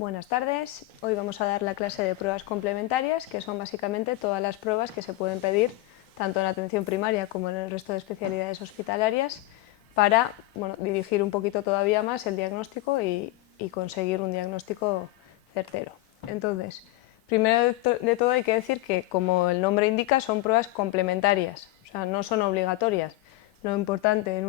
Buenas tardes. Hoy vamos a dar la clase de pruebas complementarias, que son básicamente todas las pruebas que se pueden pedir tanto en atención primaria como en el resto de especialidades hospitalarias para dirigir un poquito todavía más el diagnóstico y conseguir un diagnóstico certero. Entonces, primero de todo hay que decir que, como el nombre indica, son pruebas complementarias, o sea, no son obligatorias. Lo importante en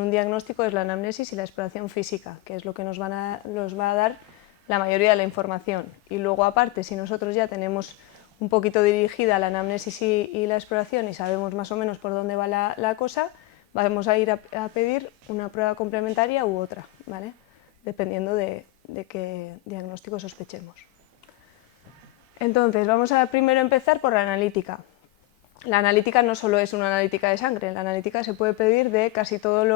un diagnóstico es la anamnesis y la exploración física, que es lo que nos va a dar la mayoría de la información. Y luego, aparte, si nosotros ya tenemos un poquito dirigida la anamnesis y la exploración y sabemos más o menos por dónde va la cosa, vamos a ir a pedir una prueba complementaria u otra, ¿vale? Dependiendo de qué diagnóstico sospechemos. Entonces, vamos a primero empezar por la analítica. La analítica no solo es una analítica de sangre, la analítica se puede pedir de casi todas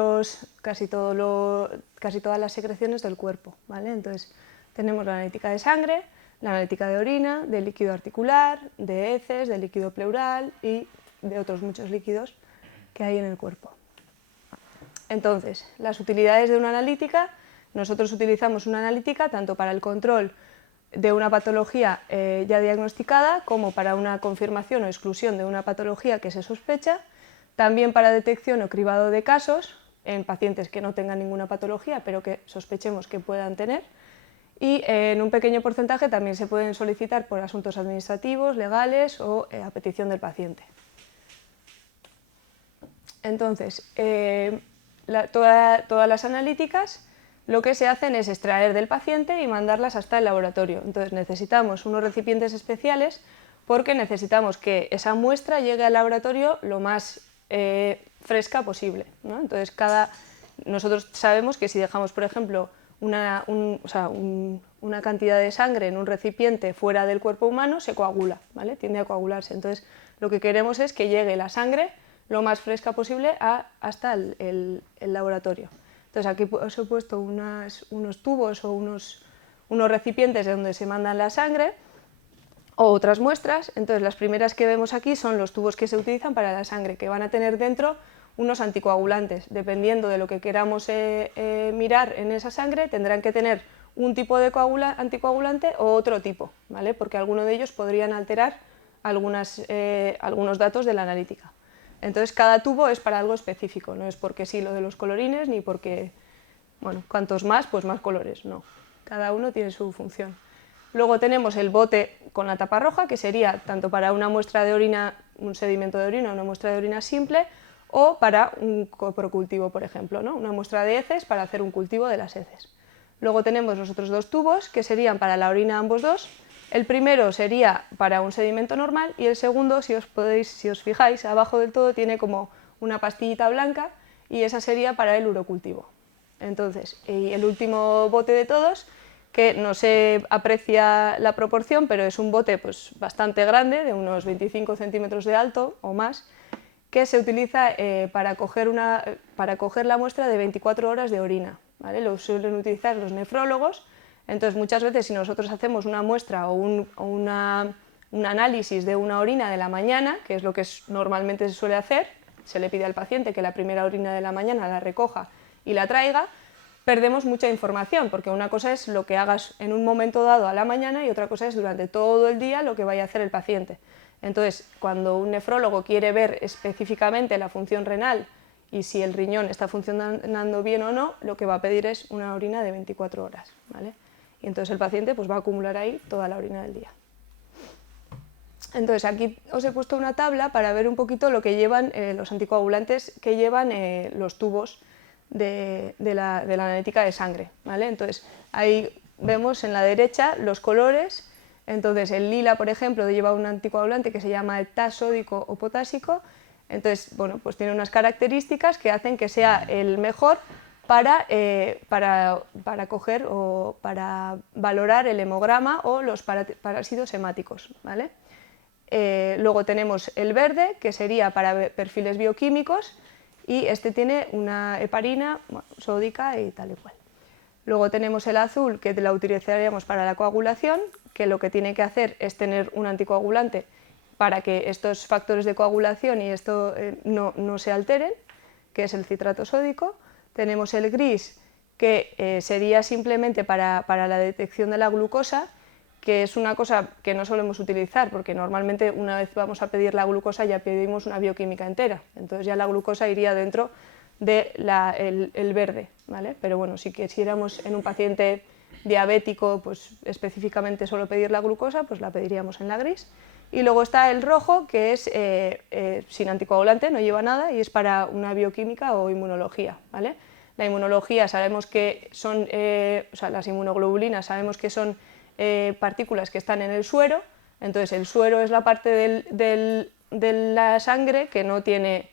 las secreciones del cuerpo, ¿vale? Entonces, tenemos la analítica de sangre, la analítica de orina, de líquido articular, de heces, de líquido pleural y de otros muchos líquidos que hay en el cuerpo. Entonces, las utilidades de una analítica: nosotros utilizamos una analítica tanto para el control de una patología ya diagnosticada como para una confirmación o exclusión de una patología que se sospecha, también para detección o cribado de casos en pacientes que no tengan ninguna patología pero que sospechemos que puedan tener, y en un pequeño porcentaje también se pueden solicitar por asuntos administrativos, legales o a petición del paciente. Entonces, todas las analíticas lo que se hacen es extraer del paciente y mandarlas hasta el laboratorio. Entonces necesitamos unos recipientes especiales porque necesitamos que esa muestra llegue al laboratorio lo más fresca posible, ¿no? Entonces nosotros sabemos que si dejamos, por ejemplo, una cantidad de sangre en un recipiente fuera del cuerpo humano, se coagula, ¿vale? Tiende a coagularse. Entonces lo que queremos es que llegue la sangre lo más fresca posible hasta el laboratorio. Entonces aquí os he puesto unos tubos o unos recipientes de donde se mandan la sangre o otras muestras. Entonces las primeras que vemos aquí son los tubos que se utilizan para la sangre, que van a tener dentro unos anticoagulantes. Dependiendo de lo que queramos mirar en esa sangre, tendrán que tener un tipo de anticoagulante o otro tipo, ¿vale? Porque alguno de ellos podrían alterar algunos datos de la analítica. Entonces cada tubo es para algo específico, no es porque sí lo de los colorines ni porque, bueno, cuantos más, pues más colores, no. Cada uno tiene su función. Luego tenemos el bote con la tapa roja, que sería tanto para una muestra de orina, un sedimento de orina, una muestra de orina simple, o para un coprocultivo, por ejemplo, ¿no? Una muestra de heces para hacer un cultivo de las heces. Luego tenemos los otros dos tubos, que serían para la orina ambos dos. El primero sería para un sedimento normal y el segundo, si os fijáis, abajo del todo tiene como una pastillita blanca y esa sería para el urocultivo. Entonces, y el último bote de todos, que no se aprecia la proporción, pero es un bote pues bastante grande, de unos 25 centímetros de alto o más, que se utiliza para coger la muestra de 24 horas de orina, ¿vale? Lo suelen utilizar los nefrólogos. Entonces, muchas veces, si nosotros hacemos una muestra o un análisis de una orina de la mañana, que es lo que normalmente se suele hacer, se le pide al paciente que la primera orina de la mañana la recoja y la traiga, perdemos mucha información, porque una cosa es lo que hagas en un momento dado a la mañana y otra cosa es durante todo el día lo que vaya a hacer el paciente. Entonces, cuando un nefrólogo quiere ver específicamente la función renal y si el riñón está funcionando bien o no, lo que va a pedir es una orina de 24 horas, ¿vale? Y entonces el paciente pues va a acumular ahí toda la orina del día. Entonces aquí os he puesto una tabla para ver un poquito lo que llevan los anticoagulantes que llevan los tubos de la analítica de sangre, ¿vale? Entonces ahí vemos en la derecha los colores. Entonces el lila, por ejemplo, lleva un anticoagulante que se llama heptasódico o potásico. Entonces, bueno, pues tiene unas características que hacen que sea el mejor para coger o para valorar el hemograma o los parásitos hemáticos, ¿vale? Luego tenemos el verde, que sería para perfiles bioquímicos, y este tiene una heparina sódica y tal y cual. Luego tenemos el azul, que la utilizaríamos para la coagulación, que lo que tiene que hacer es tener un anticoagulante para que estos factores de coagulación y esto no se alteren, que es el citrato sódico. Tenemos el gris, que sería simplemente para la detección de la glucosa, que es una cosa que no solemos utilizar, porque normalmente una vez vamos a pedir la glucosa ya pedimos una bioquímica entera, entonces ya la glucosa iría dentro del verde, ¿vale? Pero bueno, si quisiéramos en un paciente diabético pues específicamente solo pedir la glucosa, pues la pediríamos en la gris. Y luego está el rojo, que es sin anticoagulante, no lleva nada y es para una bioquímica o inmunología, ¿vale? La inmunología sabemos que son, o sea, las inmunoglobulinas sabemos que son partículas que están en el suero, entonces el suero es la parte de la sangre que no tiene,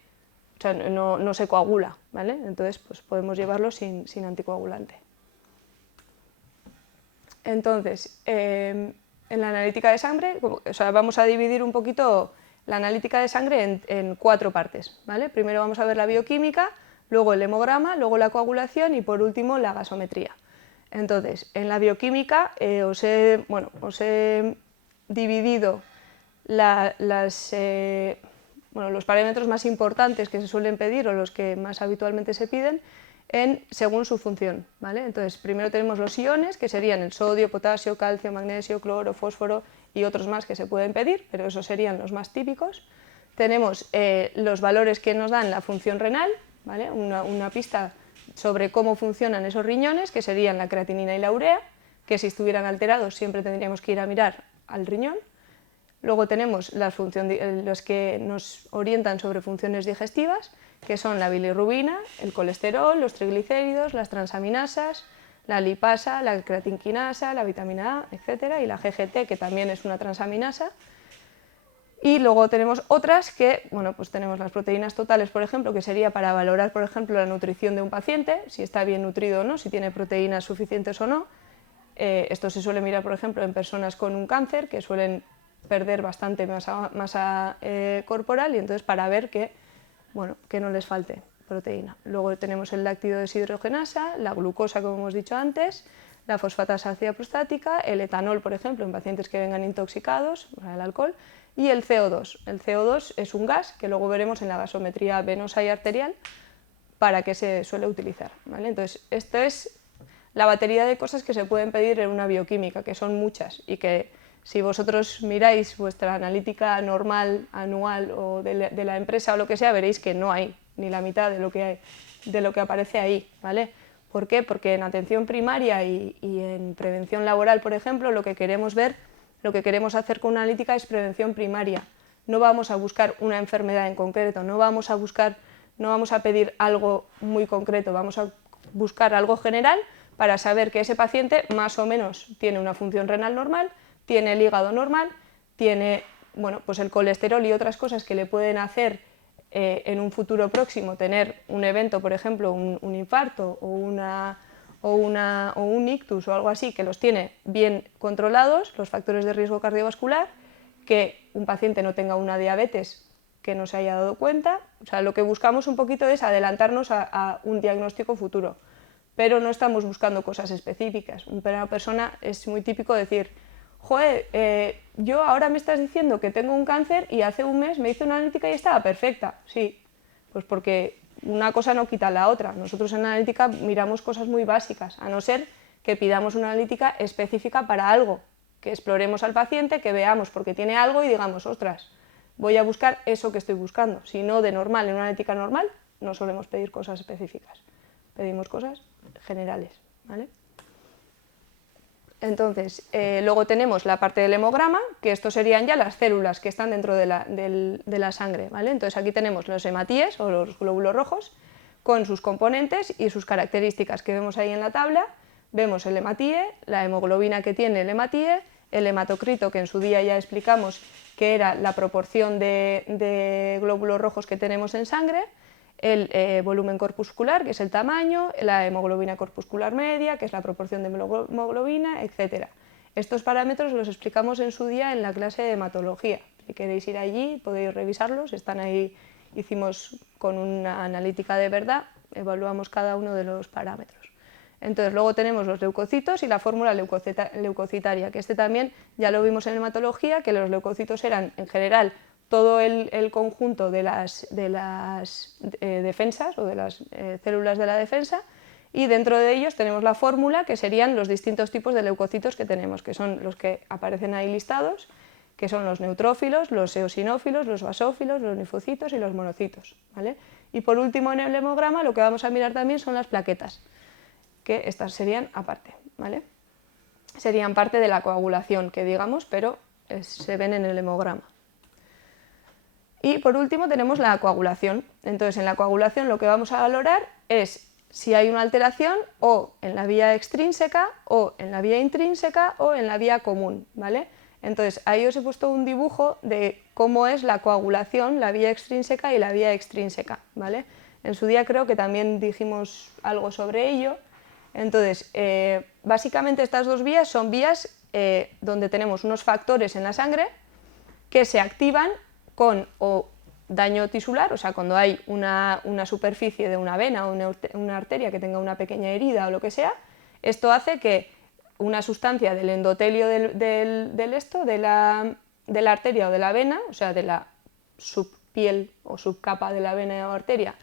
o sea, no se coagula, ¿vale? Entonces pues podemos llevarlo sin anticoagulante. Entonces, en la analítica de sangre, o sea, vamos a dividir un poquito la analítica de sangre en 4 partes, ¿vale? Primero vamos a ver la bioquímica, luego el hemograma, luego la coagulación y por último la gasometría. Entonces, en la bioquímica os he dividido los parámetros más importantes que se suelen pedir o los que más habitualmente se piden según su función, ¿vale? Entonces, primero tenemos los iones, que serían el sodio, potasio, calcio, magnesio, cloro, fósforo y otros más que se pueden pedir, pero esos serían los más típicos. Tenemos los valores que nos dan la función renal, ¿vale? Una pista sobre cómo funcionan esos riñones, que serían la creatinina y la urea, que si estuvieran alterados siempre tendríamos que ir a mirar al riñón. Luego tenemos los que nos orientan sobre funciones digestivas, que son la bilirrubina, el colesterol, los triglicéridos, las transaminasas, la lipasa, la creatinquinasa, la vitamina A, etc. y la GGT, que también es una transaminasa. Y luego tenemos otras que, bueno, pues tenemos las proteínas totales, por ejemplo, que sería para valorar, por ejemplo, la nutrición de un paciente, si está bien nutrido o no, si tiene proteínas suficientes o no. Esto se suele mirar, por ejemplo, en personas con un cáncer, que suelen perder bastante masa corporal, y entonces para ver que no les falte proteína. Luego tenemos el láctido deshidrogenasa, la glucosa, como hemos dicho antes, la fosfatasa ácida prostática, el etanol, por ejemplo, en pacientes que vengan intoxicados, o sea, el alcohol, y el CO2. El CO2 es un gas que luego veremos en la gasometría venosa y arterial para qué se suele utilizar, ¿vale? Entonces, esto es la batería de cosas que se pueden pedir en una bioquímica, que son muchas, y que si vosotros miráis vuestra analítica normal, anual o de la empresa o lo que sea, veréis que no hay ni la mitad de lo que aparece ahí, ¿vale? ¿Por qué? Porque en atención primaria y en prevención laboral, por ejemplo, lo que queremos hacer con una analítica es prevención primaria. No vamos a buscar una enfermedad en concreto, no vamos a pedir algo muy concreto, vamos a buscar algo general para saber que ese paciente más o menos tiene una función renal normal, tiene el hígado normal, tiene pues el colesterol y otras cosas que le pueden hacer en un futuro próximo tener un evento, por ejemplo, un infarto o un ictus o algo así, que los tiene bien controlados, los factores de riesgo cardiovascular, que un paciente no tenga una diabetes que no se haya dado cuenta. O sea, lo que buscamos un poquito es adelantarnos a un diagnóstico futuro, pero no estamos buscando cosas específicas. Para una persona es muy típico decir: joder, yo ahora me estás diciendo que tengo un cáncer y hace un mes me hice una analítica y estaba perfecta. Sí, pues porque una cosa no quita la otra. Nosotros en analítica miramos cosas muy básicas, a no ser que pidamos una analítica específica para algo, que exploremos al paciente, que veamos por qué tiene algo y digamos: ostras, voy a buscar eso que estoy buscando. Si no, de normal, en una analítica normal, no solemos pedir cosas específicas, pedimos cosas generales, ¿vale? Entonces, luego tenemos la parte del hemograma, que estos serían ya las células que están dentro de la sangre, ¿vale? Entonces aquí tenemos los hematíes o los glóbulos rojos con sus componentes y sus características que vemos ahí en la tabla. Vemos el hematíe, la hemoglobina que tiene el hematíe, el hematocrito, que en su día ya explicamos que era la proporción de glóbulos rojos que tenemos en sangre, el volumen corpuscular, que es el tamaño, la hemoglobina corpuscular media, que es la proporción de hemoglobina, etc. Estos parámetros los explicamos en su día en la clase de hematología. Si queréis ir allí podéis revisarlos, están ahí. Hicimos con una analítica de verdad, evaluamos cada uno de los parámetros. Entonces luego tenemos los leucocitos y la fórmula leucocitaria, que también ya lo vimos en hematología, que los leucocitos eran en general todo el conjunto de las defensas o de las células de la defensa, y dentro de ellos tenemos la fórmula, que serían los distintos tipos de leucocitos que tenemos, que son los que aparecen ahí listados, que son los neutrófilos, los eosinófilos, los basófilos, los linfocitos y los monocitos, ¿vale? Y por último, en el hemograma lo que vamos a mirar también son las plaquetas, que estas serían aparte, ¿vale? Serían parte de la coagulación, que digamos, pero se ven en el hemograma. Y por último tenemos la coagulación. Entonces, en la coagulación lo que vamos a valorar es si hay una alteración o en la vía extrínseca o en la vía intrínseca o en la vía común, ¿vale? Entonces, ahí os he puesto un dibujo de cómo es la coagulación, la vía extrínseca y la vía extrínseca, ¿vale? En su día creo que también dijimos algo sobre ello. Entonces, básicamente estas dos vías son vías donde tenemos unos factores en la sangre que se activan con o daño tisular, o sea, cuando hay una superficie de una vena o una arteria que tenga una pequeña herida o lo que sea, esto hace que una sustancia del endotelio de la arteria o de la vena, o sea, de la subpiel o subcapa de la vena o arteria,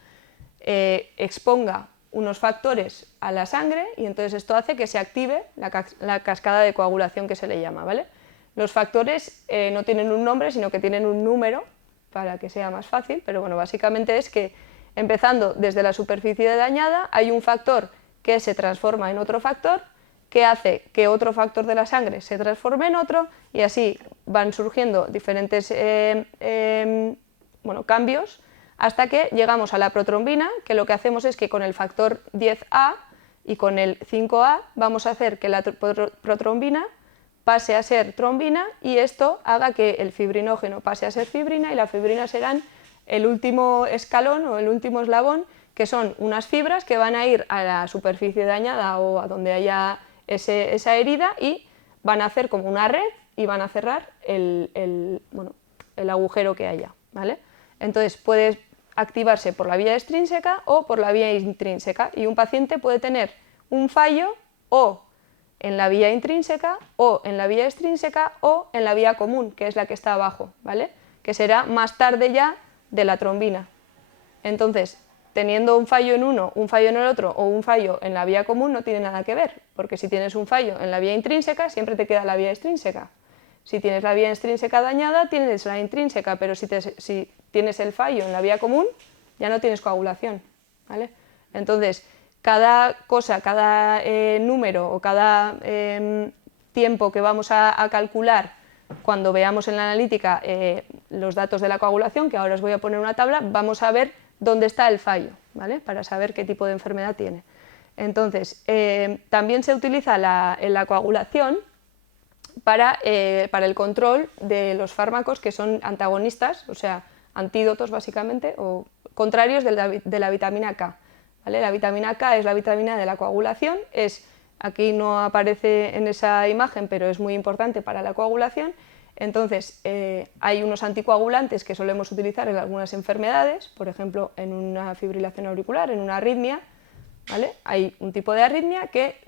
exponga unos factores a la sangre y entonces esto hace que se active la cascada de coagulación que se le llama, ¿vale? Los factores no tienen un nombre, sino que tienen un número para que sea más fácil, pero bueno, básicamente es que empezando desde la superficie dañada hay un factor que se transforma en otro factor que hace que otro factor de la sangre se transforme en otro y así van surgiendo diferentes cambios hasta que llegamos a la protrombina, que lo que hacemos es que con el factor 10A y con el 5A vamos a hacer que la protrombina pase a ser trombina y esto haga que el fibrinógeno pase a ser fibrina y la fibrina serán el último escalón o el último eslabón, que son unas fibras que van a ir a la superficie dañada o a donde haya esa herida y van a hacer como una red y van a cerrar el agujero que haya, ¿vale? Entonces puede activarse por la vía extrínseca o por la vía intrínseca y un paciente puede tener un fallo o en la vía intrínseca o en la vía extrínseca o en la vía común, que es la que está abajo, ¿vale? Que será más tarde ya de la trombina. Entonces, teniendo un fallo en uno, un fallo en el otro o un fallo en la vía común no tiene nada que ver, porque si tienes un fallo en la vía intrínseca siempre te queda la vía extrínseca. Si tienes la vía extrínseca dañada, tienes la intrínseca, pero si tienes el fallo en la vía común, ya no tienes coagulación, ¿vale? Entonces, cada cosa, cada número o cada tiempo que vamos a calcular cuando veamos en la analítica los datos de la coagulación, que ahora os voy a poner una tabla, vamos a ver dónde está el fallo, ¿vale? Para saber qué tipo de enfermedad tiene. Entonces, también se utiliza la coagulación para el control de los fármacos que son antagonistas, o sea, antídotos básicamente, o contrarios de la vitamina K. ¿Vale? La vitamina K es la vitamina de la coagulación, aquí no aparece en esa imagen, pero es muy importante para la coagulación. Entonces, hay unos anticoagulantes que solemos utilizar en algunas enfermedades, por ejemplo, en una fibrilación auricular, en una arritmia, ¿vale? Hay un tipo de arritmia que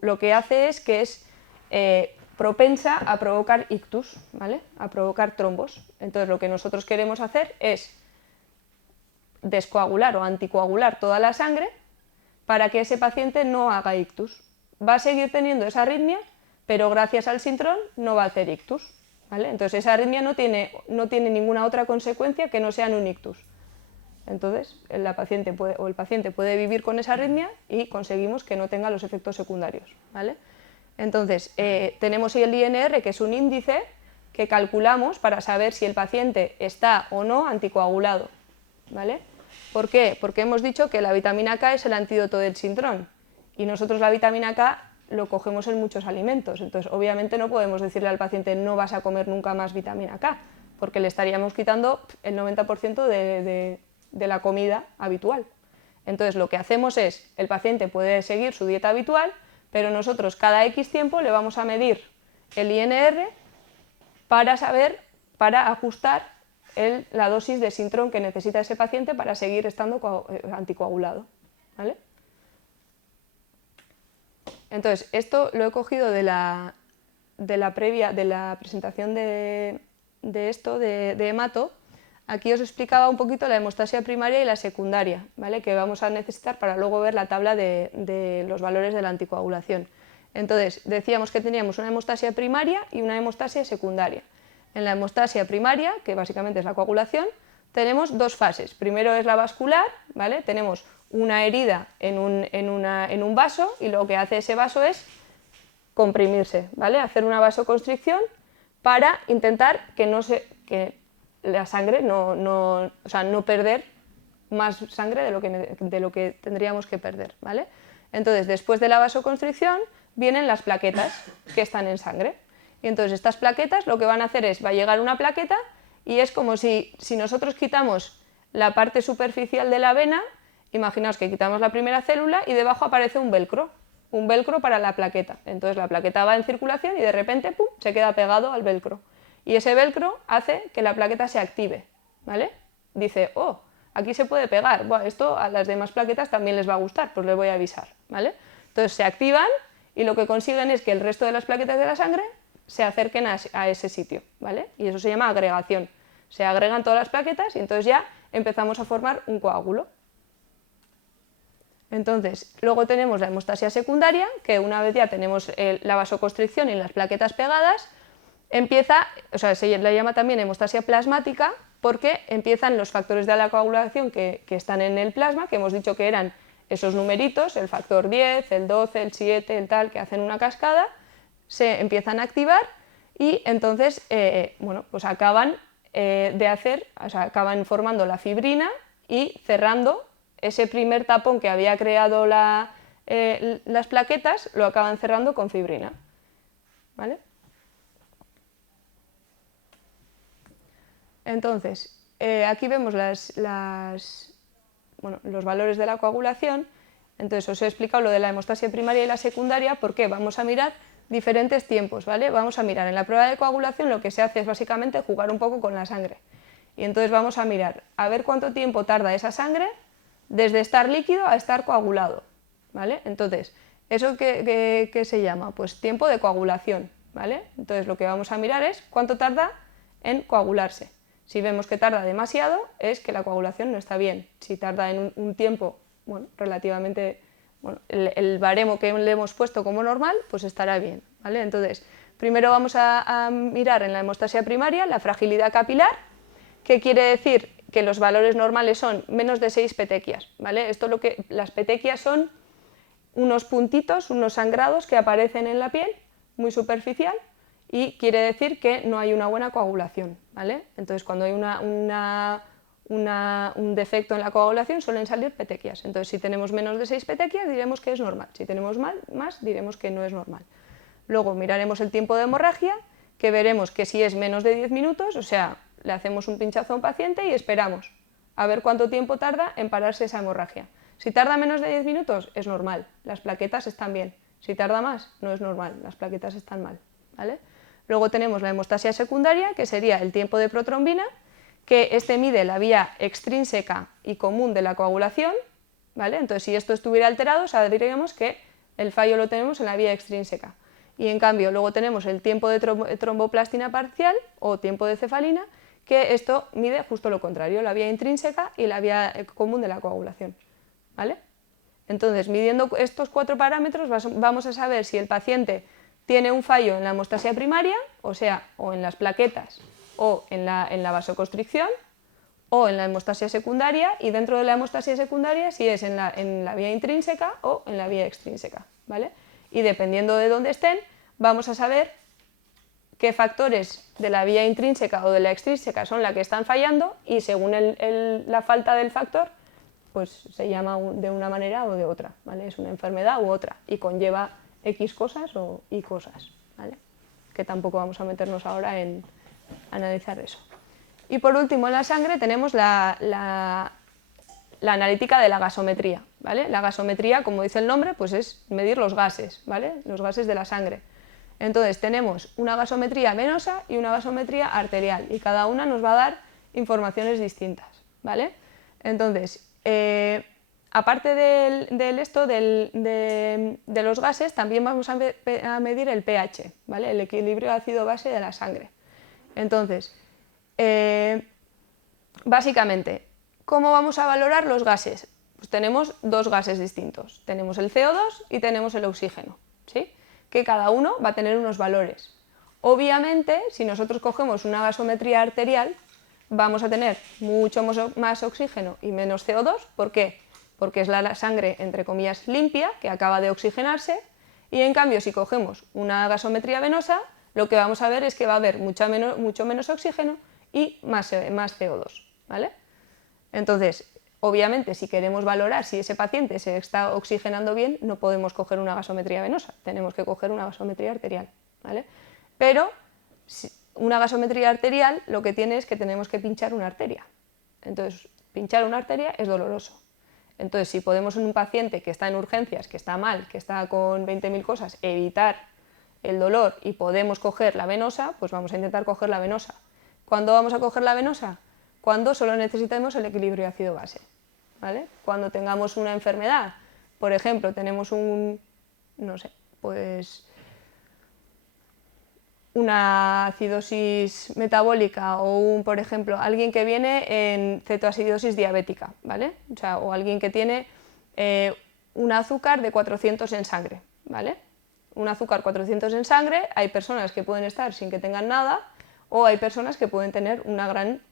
lo que hace es que es propensa a provocar ictus, ¿vale? A provocar trombos. Entonces, lo que nosotros queremos hacer es descoagular o anticoagular toda la sangre para que ese paciente no haga ictus. Va a seguir teniendo esa arritmia, pero gracias al sintrón no va a hacer ictus, ¿vale? Entonces esa arritmia no tiene ninguna otra consecuencia que no sean un ictus. Entonces el paciente puede vivir con esa arritmia y conseguimos que no tenga los efectos secundarios, ¿vale? Entonces tenemos el INR, que es un índice que calculamos para saber si el paciente está o no anticoagulado, ¿vale? ¿Por qué? Porque hemos dicho que la vitamina K es el antídoto del sintrón y nosotros la vitamina K lo cogemos en muchos alimentos, entonces obviamente no podemos decirle al paciente no vas a comer nunca más vitamina K, porque le estaríamos quitando el 90% de la comida habitual. Entonces lo que hacemos es, el paciente puede seguir su dieta habitual, pero nosotros cada X tiempo le vamos a medir el INR para ajustar la dosis de sintrón que necesita ese paciente para seguir estando anticoagulado, ¿vale? Entonces, esto lo he cogido de la presentación de hemato. Aquí os explicaba un poquito la hemostasia primaria y la secundaria, ¿vale? Que vamos a necesitar para luego ver la tabla de los valores de la anticoagulación. Entonces, decíamos que teníamos una hemostasia primaria y una hemostasia secundaria. En la hemostasia primaria, que básicamente es la coagulación, tenemos dos fases. Primero es la vascular, ¿vale? Tenemos una herida en un vaso y lo que hace ese vaso es comprimirse, ¿vale? Hacer una vasoconstricción para intentar que la sangre o sea, no perder más sangre de lo que tendríamos que perder, ¿vale? Entonces, después de la vasoconstricción vienen las plaquetas que están en sangre. Y entonces estas plaquetas lo que van a hacer es, va a llegar una plaqueta y es como si nosotros quitamos la parte superficial de la vena, imaginaos que quitamos la primera célula y debajo aparece un velcro para la plaqueta. Entonces la plaqueta va en circulación y de repente ¡pum!, se queda pegado al velcro. Y ese velcro hace que la plaqueta se active, ¿vale? Dice, oh, aquí se puede pegar, bueno, esto a las demás plaquetas también les va a gustar, pues les voy a avisar, ¿vale? Entonces se activan y lo que consiguen es que el resto de las plaquetas de la sangre se acerquen a ese sitio, ¿vale? Y eso se llama agregación. Se agregan todas las plaquetas y entonces ya empezamos a formar un coágulo. Entonces, luego tenemos la hemostasia secundaria, que una vez ya tenemos la vasoconstricción y las plaquetas pegadas, se le llama también hemostasia plasmática porque empiezan los factores de la coagulación que están en el plasma, que hemos dicho que eran esos numeritos, el factor 10, el 12, el 7, el tal, que hacen una cascada, se empiezan a activar y entonces pues acaban acaban formando la fibrina y cerrando ese primer tapón que había creado las plaquetas, lo acaban cerrando con fibrina, ¿vale? Entonces, aquí vemos los valores de la coagulación. Entonces, os he explicado lo de la hemostasia primaria y la secundaria porque vamos a mirar diferentes tiempos, ¿vale? Vamos a mirar en la prueba de coagulación, lo que se hace es básicamente jugar un poco con la sangre. Y entonces vamos a mirar a ver cuánto tiempo tarda esa sangre desde estar líquido a estar coagulado, ¿vale? Entonces, ¿eso qué se llama? Pues tiempo de coagulación, ¿vale? Entonces lo que vamos a mirar es cuánto tarda en coagularse. Si vemos que tarda demasiado, es que la coagulación no está bien. Si tarda en un tiempo, relativamente, el baremo que le hemos puesto como normal, pues estará bien, ¿vale? Entonces, primero vamos a mirar en la hemostasia primaria la fragilidad capilar, que quiere decir que los valores normales son menos de 6 petequias, ¿vale? Las petequias son unos puntitos, unos sangrados que aparecen en la piel, muy superficial, y quiere decir que no hay una buena coagulación, ¿vale? Entonces, cuando hay un defecto en la coagulación suelen salir petequias. Entonces, si tenemos menos de 6 petequias diremos que es normal, si tenemos más diremos que no es normal. Luego miraremos el tiempo de hemorragia, que veremos que si es menos de 10 minutos, o sea, le hacemos un pinchazo a un paciente y esperamos a ver cuánto tiempo tarda en pararse esa hemorragia. Si tarda menos de 10 minutos, es normal, las plaquetas están bien. Si tarda más, no es normal, las plaquetas están mal, ¿vale? Luego tenemos la hemostasia secundaria, que sería el tiempo de protrombina, que mide la vía extrínseca y común de la coagulación, ¿vale? Entonces, si esto estuviera alterado, sabríamos que el fallo lo tenemos en la vía extrínseca. Y en cambio, luego tenemos el tiempo de tromboplastina parcial o tiempo de cefalina, que esto mide justo lo contrario, la vía intrínseca y la vía común de la coagulación, ¿vale? Entonces, midiendo estos 4 parámetros, vamos a saber si el paciente tiene un fallo en la hemostasia primaria, o en las plaquetas, o en la vasoconstricción, o en la hemostasia secundaria, y dentro de la hemostasia secundaria si es en la vía intrínseca o en la vía extrínseca, ¿vale? Y dependiendo de dónde estén, vamos a saber qué factores de la vía intrínseca o de la extrínseca son la que están fallando, y según la falta del factor, pues se llama de una manera o de otra, ¿vale? Es una enfermedad u otra, y conlleva X cosas o Y cosas, ¿vale? Que tampoco vamos a meternos ahora en analizar eso. Y por último, en la sangre tenemos la analítica de la gasometría, ¿vale? La gasometría, como dice el nombre, pues es medir los gases, ¿vale? Los gases de la sangre. Entonces tenemos una gasometría venosa y una gasometría arterial, y cada una nos va a dar informaciones distintas, ¿vale? Entonces, aparte de los gases, también vamos a medir el pH, ¿vale? El equilibrio ácido-base de la sangre. Entonces, básicamente, ¿cómo vamos a valorar los gases? Pues tenemos dos gases distintos, tenemos el CO2 y tenemos el oxígeno, ¿sí? Que cada uno va a tener unos valores. Obviamente, si nosotros cogemos una gasometría arterial, vamos a tener mucho más oxígeno y menos CO2, ¿por qué? Porque es la sangre, entre comillas, limpia, que acaba de oxigenarse, y en cambio, si cogemos una gasometría venosa, lo que vamos a ver es que va a haber mucho menos oxígeno y más CO2, ¿vale? Entonces, obviamente, si queremos valorar si ese paciente se está oxigenando bien, no podemos coger una gasometría venosa, tenemos que coger una gasometría arterial, ¿vale? Pero una gasometría arterial lo que tiene es que tenemos que pinchar una arteria. Entonces, pinchar una arteria es doloroso. Entonces, si podemos en un paciente que está en urgencias, que está mal, que está con 20.000 cosas, evitar el dolor y podemos coger la venosa, pues vamos a intentar coger la venosa. ¿Cuándo vamos a coger la venosa? Cuando solo necesitemos el equilibrio ácido-base, ¿vale? Cuando tengamos una enfermedad, por ejemplo, tenemos no sé, pues una acidosis metabólica o por ejemplo, alguien que viene en cetoacidosis diabética, ¿vale? O alguien que tiene un azúcar de 400 en sangre, ¿vale? Un azúcar 400 en sangre, hay personas que pueden estar sin que tengan nada o hay personas que pueden tener una gran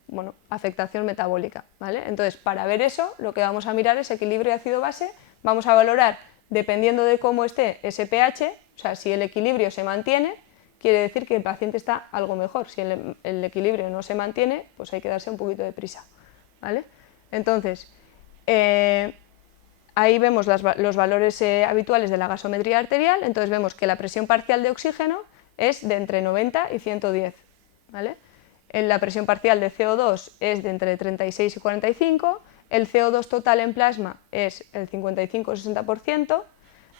afectación metabólica, ¿vale? Entonces, para ver eso, lo que vamos a mirar es equilibrio ácido-base, vamos a valorar, dependiendo de cómo esté ese pH, o sea, si el equilibrio se mantiene, quiere decir que el paciente está algo mejor. Si el equilibrio no se mantiene, pues hay que darse un poquito de prisa, ¿vale? Entonces, ahí vemos los valores habituales de la gasometría arterial, entonces vemos que la presión parcial de oxígeno es de entre 90 y 110, ¿vale? La presión parcial de CO2 es de entre 36 y 45, el CO2 total en plasma es el 55-60%,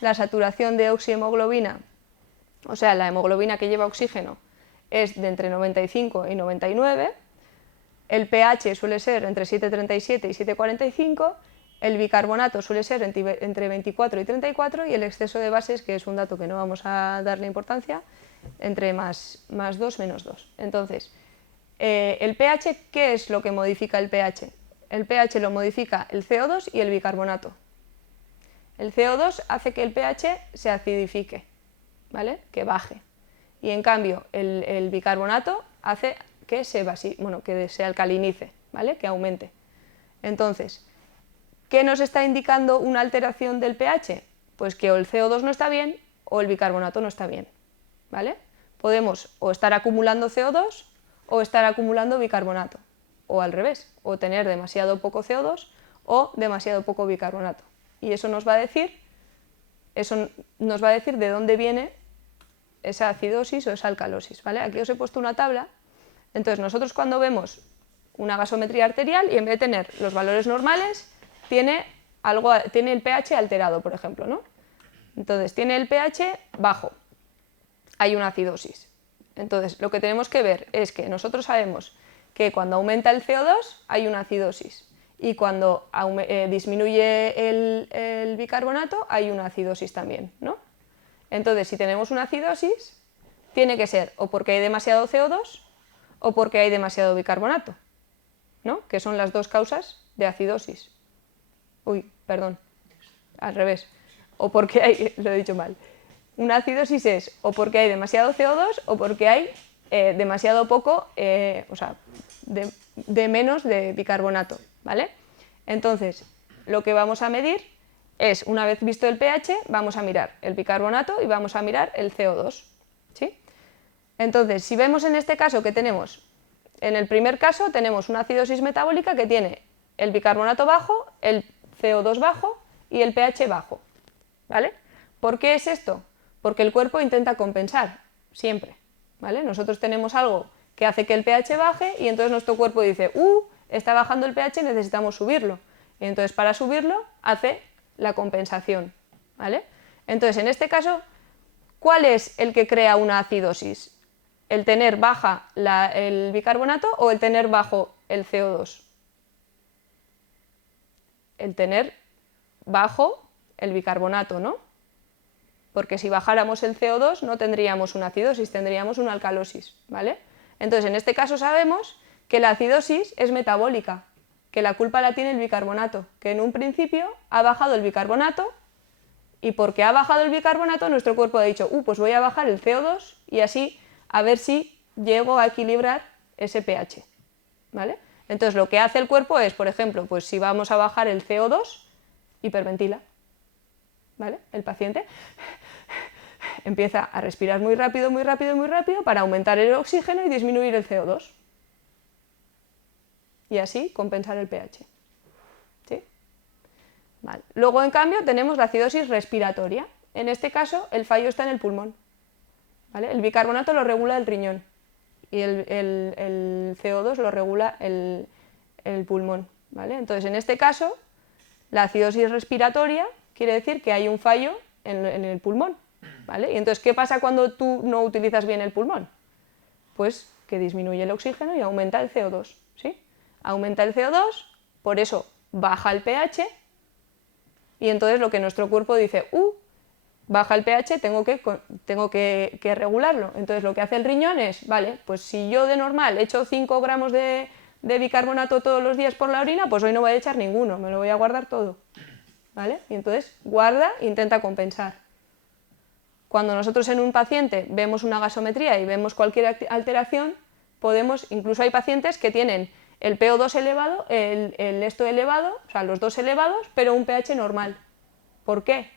la saturación de oxihemoglobina, o sea, la hemoglobina que lleva oxígeno, es de entre 95 y 99, el pH suele ser entre 7,37 y 7,45, el bicarbonato suele ser entre 24 y 34 y el exceso de bases, que es un dato que no vamos a darle importancia, entre más 2 menos 2. Entonces, el pH, ¿qué es lo que modifica el pH? El pH lo modifica el CO2 y el bicarbonato. El CO2 hace que el pH se acidifique, ¿vale? Que baje. Y en cambio, el bicarbonato hace que se alcalinice, ¿vale? Que aumente. Entonces, ¿qué nos está indicando una alteración del pH? Pues que o el CO2 no está bien o el bicarbonato no está bien, ¿vale? Podemos o estar acumulando CO2 o estar acumulando bicarbonato, o al revés, o tener demasiado poco CO2 o demasiado poco bicarbonato. Y eso nos va a decir de dónde viene esa acidosis o esa alcalosis, ¿vale? Aquí os he puesto una tabla. Entonces, nosotros cuando vemos una gasometría arterial y en vez de tener los valores normales, tiene el pH alterado, por ejemplo, ¿no? Entonces, tiene el pH bajo, hay una acidosis. Entonces, lo que tenemos que ver es que nosotros sabemos que cuando aumenta el CO2 hay una acidosis y cuando disminuye el bicarbonato hay una acidosis también, ¿no? Entonces, si tenemos una acidosis, tiene que ser o porque hay demasiado CO2 o porque hay demasiado bicarbonato, ¿no? Que son las dos causas de acidosis. Uy, perdón, al revés. O porque hay, lo he dicho mal. Una acidosis es o porque hay demasiado CO2 o porque hay demasiado poco, de menos de bicarbonato, ¿vale? Entonces, lo que vamos a medir es, una vez visto el pH, vamos a mirar el bicarbonato y vamos a mirar el CO2, ¿sí? Entonces, si vemos en este caso que tenemos, en el primer caso tenemos una acidosis metabólica que tiene el bicarbonato bajo, el CO2 bajo y el pH bajo, ¿vale? ¿Por qué es esto? Porque el cuerpo intenta compensar, siempre, ¿vale? Nosotros tenemos algo que hace que el pH baje y entonces nuestro cuerpo dice, está bajando el pH, necesitamos subirlo. Y entonces para subirlo hace la compensación, ¿vale? Entonces, en este caso, ¿cuál es el que crea una acidosis? ¿El tener baja el bicarbonato o el tener bajo el CO2? El tener bajo el bicarbonato, ¿no? Porque si bajáramos el CO2 no tendríamos una acidosis, tendríamos una alcalosis, ¿vale? Entonces, en este caso sabemos que la acidosis es metabólica, que la culpa la tiene el bicarbonato, que en un principio ha bajado el bicarbonato y porque ha bajado el bicarbonato nuestro cuerpo ha dicho, pues voy a bajar el CO2 y así a ver si llego a equilibrar ese pH, ¿vale? Entonces lo que hace el cuerpo es, por ejemplo, pues si vamos a bajar el CO2, hiperventila, ¿vale? El paciente empieza a respirar muy rápido, muy rápido, muy rápido para aumentar el oxígeno y disminuir el CO2. Y así compensar el pH. ¿Sí? Vale. Luego, en cambio, tenemos la acidosis respiratoria. En este caso, el fallo está en el pulmón. ¿Vale? El bicarbonato lo regula el riñón y el CO2 lo regula el pulmón. ¿Vale? Entonces, en este caso, la acidosis respiratoria quiere decir que hay un fallo en el pulmón. ¿Vale? Y entonces, ¿qué pasa cuando tú no utilizas bien el pulmón? Pues que disminuye el oxígeno y aumenta el CO2. ¿Sí? Aumenta el CO2, por eso baja el pH, y entonces lo que nuestro cuerpo dice, baja el pH, tengo que regularlo. Entonces lo que hace el riñón es, vale, pues si yo de normal echo 5 gramos de bicarbonato todos los días por la orina, pues hoy no voy a echar ninguno, me lo voy a guardar todo. ¿Vale? Y entonces guarda e intenta compensar. Cuando nosotros en un paciente vemos una gasometría y vemos cualquier alteración, incluso hay pacientes que tienen el PO2 elevado, el esto elevado, o sea, los dos elevados, pero un pH normal. ¿Por qué?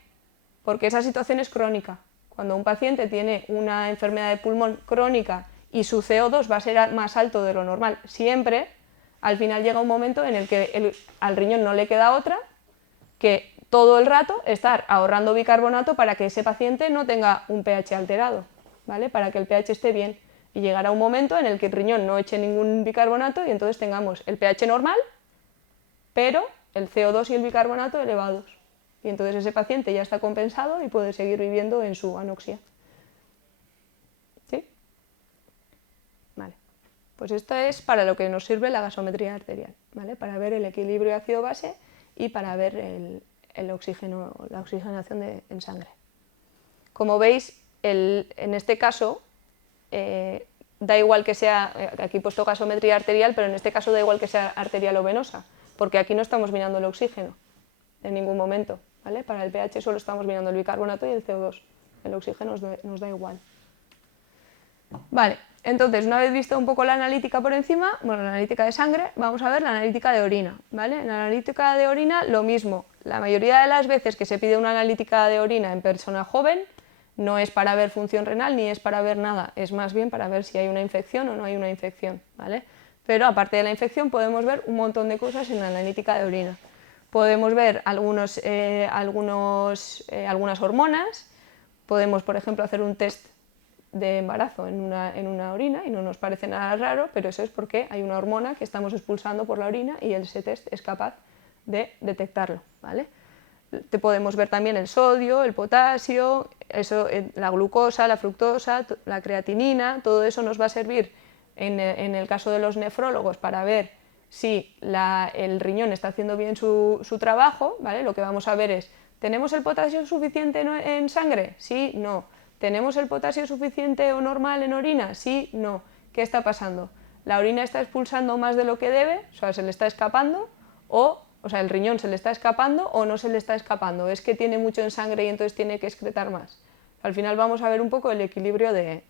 Porque esa situación es crónica. Cuando un paciente tiene una enfermedad de pulmón crónica y su CO2 va a ser más alto de lo normal siempre, al final llega un momento en el que al riñón no le queda otra que todo el rato estar ahorrando bicarbonato para que ese paciente no tenga un pH alterado, ¿vale? Para que el pH esté bien. Y llegará un momento en el que el riñón no eche ningún bicarbonato y entonces tengamos el pH normal, pero el CO2 y el bicarbonato elevados. Y entonces ese paciente ya está compensado y puede seguir viviendo en su anoxia. ¿Sí? Vale. Pues esto es para lo que nos sirve la gasometría arterial, ¿vale? Para ver el equilibrio ácido-base y para ver el oxígeno, la oxigenación en sangre. Como veis, en este caso, da igual que sea, aquí he puesto gasometría arterial, pero en este caso da igual que sea arterial o venosa, porque aquí no estamos mirando el oxígeno en ningún momento, ¿vale? Para el pH solo estamos mirando el bicarbonato y el CO2, el oxígeno nos da igual. Vale, entonces una vez visto un poco la analítica por encima, bueno, la analítica de sangre, vamos a ver la analítica de orina, ¿vale? En la analítica de orina lo mismo, la mayoría de las veces que se pide una analítica de orina en persona joven, no es para ver función renal ni es para ver nada, es más bien para ver si hay una infección o no hay una infección, ¿vale? Pero aparte de la infección podemos ver un montón de cosas en la analítica de orina. Podemos ver algunas hormonas, podemos, por ejemplo, hacer un test de embarazo en una orina y no nos parece nada raro, pero eso es porque hay una hormona que estamos expulsando por la orina y ese test es capaz de detectarlo, ¿vale? Te podemos ver también el sodio, el potasio, la glucosa, la fructosa, la creatinina, todo eso nos va a servir en el caso de los nefrólogos para ver si el riñón está haciendo bien su trabajo, ¿vale? Lo que vamos a ver es, ¿tenemos el potasio suficiente en sangre? Sí, no. ¿Tenemos el potasio suficiente o normal en orina? Sí, no. ¿Qué está pasando? ¿La orina está expulsando más de lo que debe? O sea, ¿se le está escapando? O sea, el riñón se le está escapando o no se le está escapando, es que tiene mucho en sangre y entonces tiene que excretar más. Al final vamos a ver un poco el equilibrio de,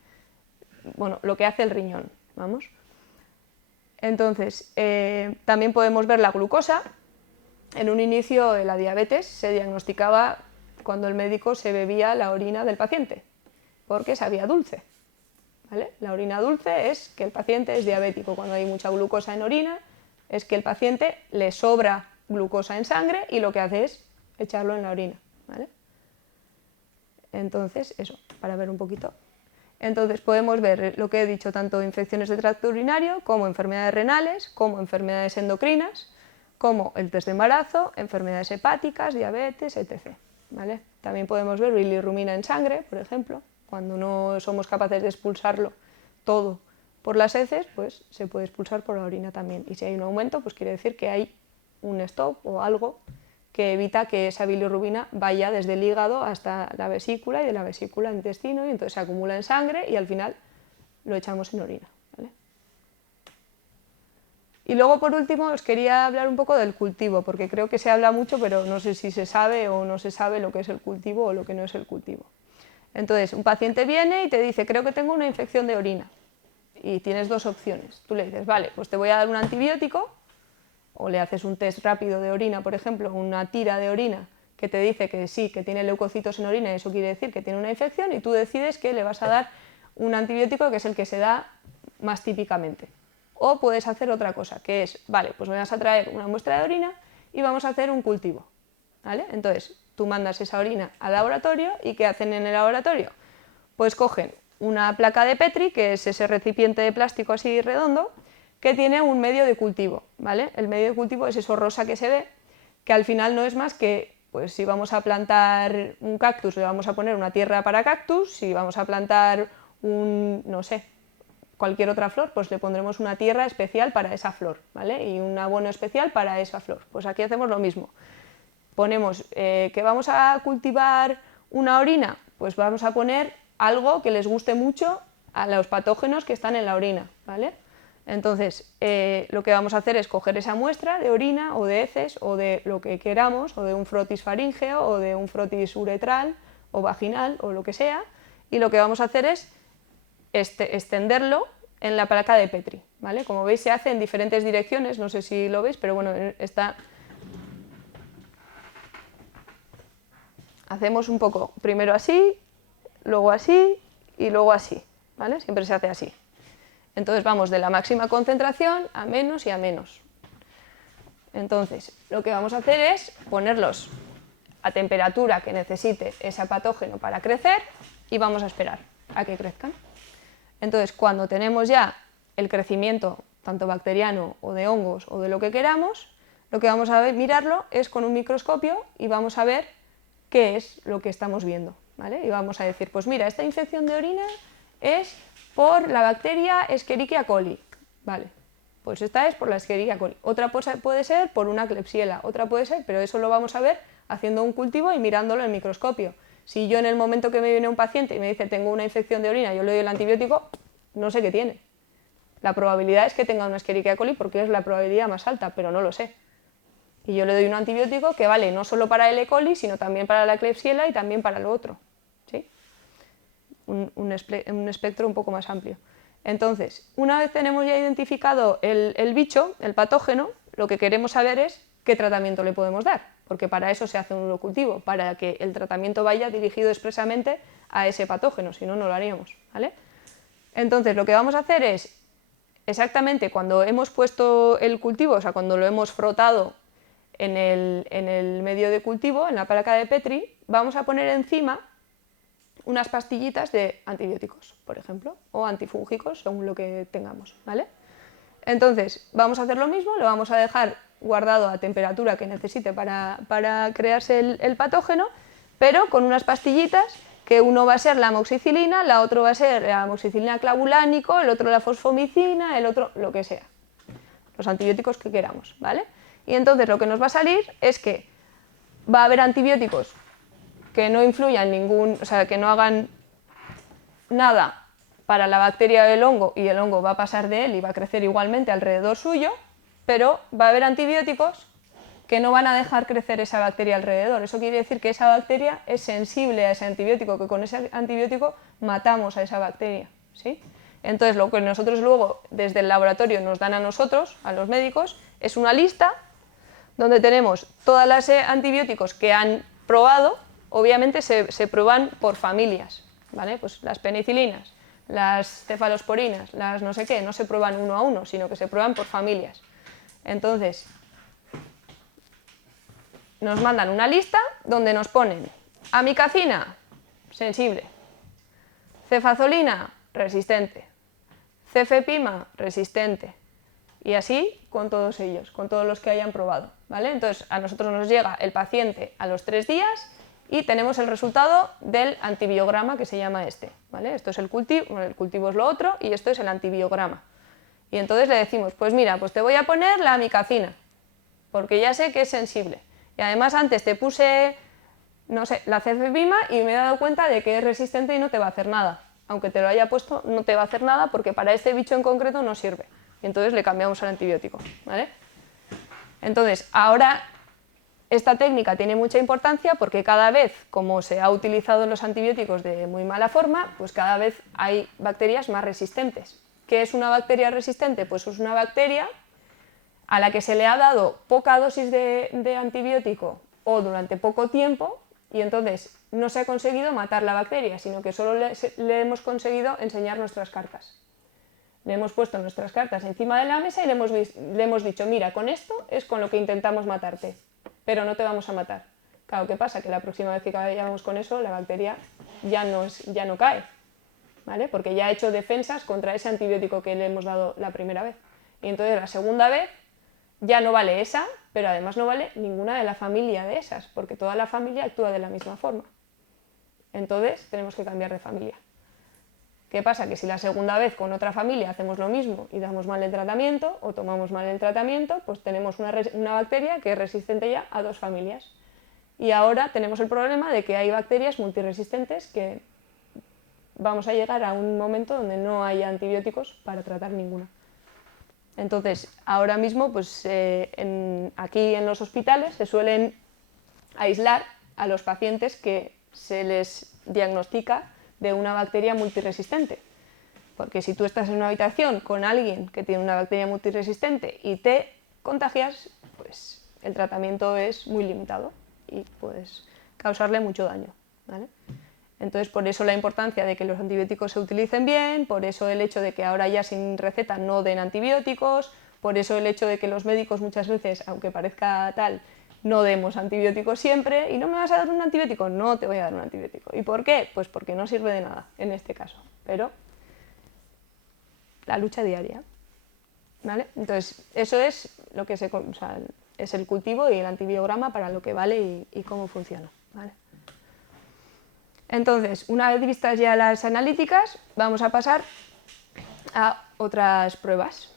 bueno, lo que hace el riñón, vamos. Entonces, también podemos ver la glucosa. En un inicio la diabetes se diagnosticaba cuando el médico se bebía la orina del paciente, porque sabía dulce, ¿vale? La orina dulce es que el paciente es diabético, cuando hay mucha glucosa en orina es que el paciente le sobra glucosa en sangre y lo que hace es echarlo en la orina, ¿vale? Entonces, eso, para ver un poquito. Entonces podemos ver lo que he dicho, tanto infecciones de tracto urinario, como enfermedades renales, como enfermedades endocrinas, como el test de embarazo, enfermedades hepáticas, diabetes, etc. ¿Vale? También podemos ver bilirrubina en sangre, por ejemplo, cuando no somos capaces de expulsarlo todo por las heces, pues se puede expulsar por la orina también. Y si hay un aumento, pues quiere decir que hay un stop o algo que evita que esa bilirrubina vaya desde el hígado hasta la vesícula y de la vesícula al intestino y entonces se acumula en sangre y al final lo echamos en orina, ¿vale? Y luego, por último, os quería hablar un poco del cultivo, porque creo que se habla mucho, pero no sé si se sabe o no se sabe lo que es el cultivo o lo que no es el cultivo. Entonces, un paciente viene y te dice, creo que tengo una infección de orina, y tienes dos opciones. Tú le dices, vale, pues te voy a dar un antibiótico, o le haces un test rápido de orina, por ejemplo, una tira de orina, que te dice que sí, que tiene leucocitos en orina, y eso quiere decir que tiene una infección, y tú decides que le vas a dar un antibiótico que es el que se da más típicamente. O puedes hacer otra cosa, que es, vale, pues me vas a traer una muestra de orina y vamos a hacer un cultivo, ¿vale? Entonces, tú mandas esa orina al laboratorio y ¿qué hacen en el laboratorio? Pues cogen una placa de Petri, que es ese recipiente de plástico así redondo, que tiene un medio de cultivo, ¿vale? El medio de cultivo es eso rosa que se ve, que al final no es más que, pues si vamos a plantar un cactus, le vamos a poner una tierra para cactus, si vamos a plantar un, no sé, cualquier otra flor, pues le pondremos una tierra especial para esa flor, ¿vale? Y un abono especial para esa flor. Pues aquí hacemos lo mismo. Ponemos que vamos a cultivar una orina, pues vamos a poner algo que les guste mucho a los patógenos que están en la orina, ¿vale? Entonces, lo que vamos a hacer es coger esa muestra de orina o de heces o de lo que queramos, o de un frotis faríngeo o de un frotis uretral o vaginal o lo que sea, y lo que vamos a hacer es extenderlo en la placa de Petri, ¿vale? Como veis se hace en diferentes direcciones, no sé si lo veis, pero bueno, hacemos un poco, primero así, luego así y luego así, ¿vale? Siempre se hace así. Entonces vamos de la máxima concentración a menos y a menos. Entonces, lo que vamos a hacer es ponerlos a temperatura que necesite ese patógeno para crecer y vamos a esperar a que crezcan. Entonces, cuando tenemos ya el crecimiento tanto bacteriano o de hongos o de lo que queramos, lo que vamos a mirarlo es con un microscopio y vamos a ver qué es lo que estamos viendo, ¿vale? Y vamos a decir, pues mira, esta infección de orina es por la bacteria Escherichia coli, ¿vale? Pues esta es por la Escherichia coli. Otra puede ser por una Klebsiella, otra puede ser, pero eso lo vamos a ver haciendo un cultivo y mirándolo en el microscopio. Si yo en el momento que me viene un paciente y me dice tengo una infección de orina, yo le doy el antibiótico, no sé qué tiene. La probabilidad es que tenga una Escherichia coli porque es la probabilidad más alta, pero no lo sé. Y yo le doy un antibiótico que vale no solo para el E. coli, sino también para la Klebsiella y también para lo otro, ¿sí? Un espectro un poco más amplio. Entonces, una vez tenemos ya identificado el bicho, el patógeno, lo que queremos saber es qué tratamiento le podemos dar, porque para eso se hace un urocultivo, para que el tratamiento vaya dirigido expresamente a ese patógeno, si no, no lo haríamos, ¿vale? Entonces, lo que vamos a hacer es, exactamente cuando hemos puesto el cultivo, o sea, cuando lo hemos frotado en el medio de cultivo, en la placa de Petri, vamos a poner encima unas pastillitas de antibióticos, por ejemplo, o antifúngicos, según lo que tengamos, ¿vale? Entonces, vamos a hacer lo mismo, lo vamos a dejar guardado a temperatura que necesite para crearse el patógeno, pero con unas pastillitas que uno va a ser la amoxicilina, la otra va a ser la amoxicilina clavulánico, el otro la fosfomicina, el otro lo que sea, los antibióticos que queramos, ¿vale? Y entonces lo que nos va a salir es que va a haber antibióticos que no influyan o sea, que no hagan nada para la bacteria del hongo y el hongo va a pasar de él y va a crecer igualmente alrededor suyo, pero va a haber antibióticos que no van a dejar crecer esa bacteria alrededor. Eso quiere decir que esa bacteria es sensible a ese antibiótico, que con ese antibiótico matamos a esa bacteria, ¿sí? Entonces, lo que nosotros luego desde el laboratorio nos dan a nosotros, a los médicos, es una lista donde tenemos todos los antibióticos que han probado. Obviamente se prueban por familias, ¿vale? Pues las penicilinas, las cefalosporinas, las no sé qué, no se prueban uno a uno, sino que se prueban por familias. Entonces, nos mandan una lista donde nos ponen amicacina, sensible, cefazolina, resistente, cefepima, resistente, y así con todos ellos, con todos los que hayan probado, ¿vale? Entonces, a nosotros nos llega el paciente a los 3 días y tenemos el resultado del antibiograma, que se llama este, ¿vale? Esto es el cultivo es lo otro y esto es el antibiograma. Y entonces le decimos, pues mira, pues te voy a poner la amicacina, porque ya sé que es sensible. Y además antes te puse, no sé, la cefepima y me he dado cuenta de que es resistente y no te va a hacer nada. Aunque te lo haya puesto, no te va a hacer nada porque para este bicho en concreto no sirve, y entonces le cambiamos al antibiótico, ¿vale? Entonces, ahora esta técnica tiene mucha importancia porque cada vez, como se ha utilizado los antibióticos de muy mala forma, pues cada vez hay bacterias más resistentes. ¿Qué es una bacteria resistente? Pues es una bacteria a la que se le ha dado poca dosis de antibiótico o durante poco tiempo y entonces no se ha conseguido matar la bacteria, sino que solo le hemos conseguido enseñar nuestras cartas. Le hemos puesto nuestras cartas encima de la mesa y le hemos dicho, mira, con esto es con lo que intentamos matarte, pero no te vamos a matar. Claro, ¿qué pasa? Que la próxima vez que vayamos con eso, la bacteria ya no cae, ¿vale? Porque ya ha hecho defensas contra ese antibiótico que le hemos dado la primera vez. Y entonces la segunda vez ya no vale esa, pero además no vale ninguna de la familia de esas, porque toda la familia actúa de la misma forma. Entonces tenemos que cambiar de familia. ¿Qué pasa? Que si la segunda vez con otra familia hacemos lo mismo y damos mal el tratamiento o tomamos mal el tratamiento, pues tenemos una bacteria que es resistente ya a 2 familias. Y ahora tenemos el problema de que hay bacterias multiresistentes que vamos a llegar a un momento donde no haya antibióticos para tratar ninguna. Entonces, ahora mismo, pues, aquí en los hospitales se suelen aislar a los pacientes que se les diagnostica de una bacteria multiresistente. Porque si tú estás en una habitación con alguien que tiene una bacteria multiresistente y te contagias, pues el tratamiento es muy limitado y puedes causarle mucho daño, ¿vale? Entonces, por eso la importancia de que los antibióticos se utilicen bien, por eso el hecho de que ahora ya sin receta no den antibióticos, por eso el hecho de que los médicos muchas veces, aunque parezca tal, no demos antibióticos siempre. ¿Y no me vas a dar un antibiótico? No te voy a dar un antibiótico. ¿Y por qué? Pues porque no sirve de nada en este caso, pero la lucha diaria, ¿vale? Entonces, eso es lo que es el cultivo y el antibiograma para lo que vale y cómo funciona, ¿vale? Entonces, una vez vistas ya las analíticas, vamos a pasar a otras pruebas,